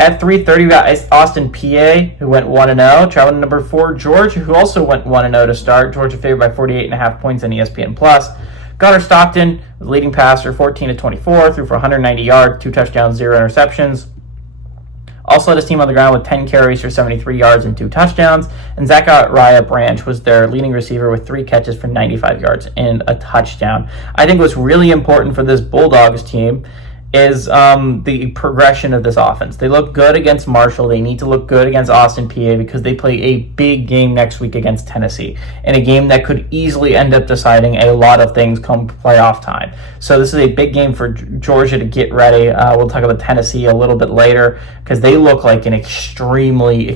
At 3:30, we got Austin Peay, who went 1-0. Traveling to number 4, Georgia, who also went 1-0 to start. Georgia favored by 48.5 points on ESPN+. Gunnar Stockton, the leading passer, 14-24, threw for 190 yards, 2 touchdowns, 0 interceptions. Also led his team on the ground with 10 carries for 73 yards and 2 touchdowns. And Zachariah Branch was their leading receiver with 3 catches for 95 yards and a touchdown. I think what's really important for this Bulldogs team is the progression of this offense. They look good against Marshall. They need to look good against Austin Peay because they play a big game next week against Tennessee, and a game that could easily end up deciding a lot of things come playoff time. So this is a big game for Georgia to get ready. We'll talk about Tennessee a little bit later because they look like an extremely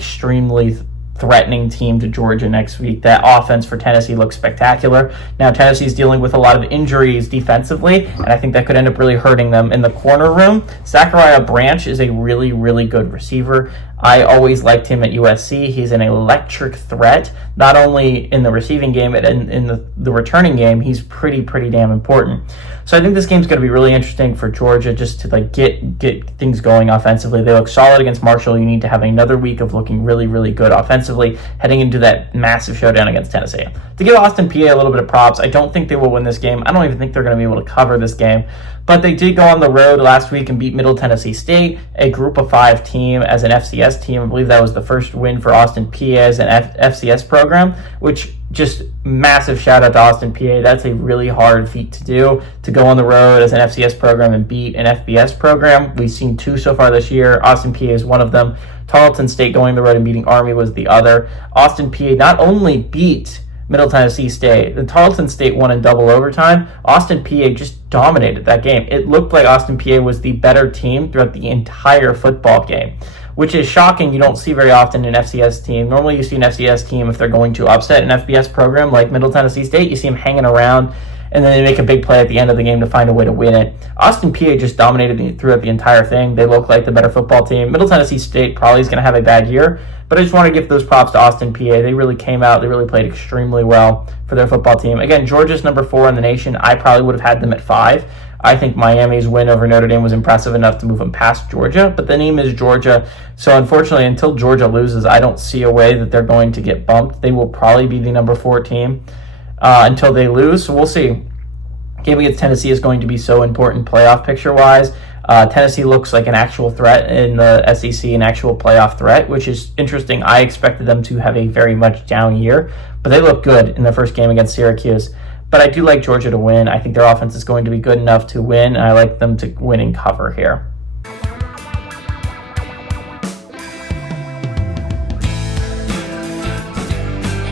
threatening team to Georgia next week. That offense for Tennessee looks spectacular. Now Tennessee's dealing with a lot of injuries defensively, and I think that could end up really hurting them in the corner room. Zachariah Branch is a really good receiver. I always liked him at USC. He's an electric threat, not only in the receiving game, but in the returning game. He's pretty damn important. So I think this game's going to be really interesting for Georgia just to get things going offensively. They look solid against Marshall. You need to have another week of looking really good offensively heading into that massive showdown against Tennessee. To give Austin Peay a little bit of props, I don't think they will win this game. I don't even think they're going to be able to cover this game. But they did go on the road last week and beat Middle Tennessee State, a Group of 5 team as an FCS team. I believe that was the first win for Austin Peay as an FCS program, which just massive shout out to Austin Peay. That's a really hard feat to do, to go on the road as an FCS program and beat an FBS program. We've seen 2 so far this year. Austin Peay is one of them. Tarleton State going the road and beating Army was the other. Austin Peay not only beat Middle Tennessee State, the Tarleton State won in double overtime. Austin Peay just dominated that game. It looked like Austin Peay was the better team throughout the entire football game, which is shocking. You don't see very often an FCS team. Normally you see an FCS team, if they're going to upset an FBS program like Middle Tennessee State, you see them hanging around and then they make a big play at the end of the game to find a way to win it. Austin Peay just dominated throughout the entire thing. They look like the better football team. Middle Tennessee State probably is going to have a bad year, but I just want to give those props to Austin Peay. They really came out. They really played extremely well for their football team. Again, Georgia's number 4 in the nation. I probably would have had them at 5. I think Miami's win over Notre Dame was impressive enough to move them past Georgia, but the name is Georgia. So unfortunately, until Georgia loses, I don't see a way that they're going to get bumped. They will probably be the number 4 team until they lose. So we'll see. Game against Tennessee is going to be so important playoff picture-wise. Tennessee looks like an actual threat in the SEC, an actual playoff threat, which is interesting. I expected them to have a very much down year, but they look good in their first game against Syracuse. But I do like Georgia to win. I think their offense is going to be good enough to win, and I like them to win and cover here.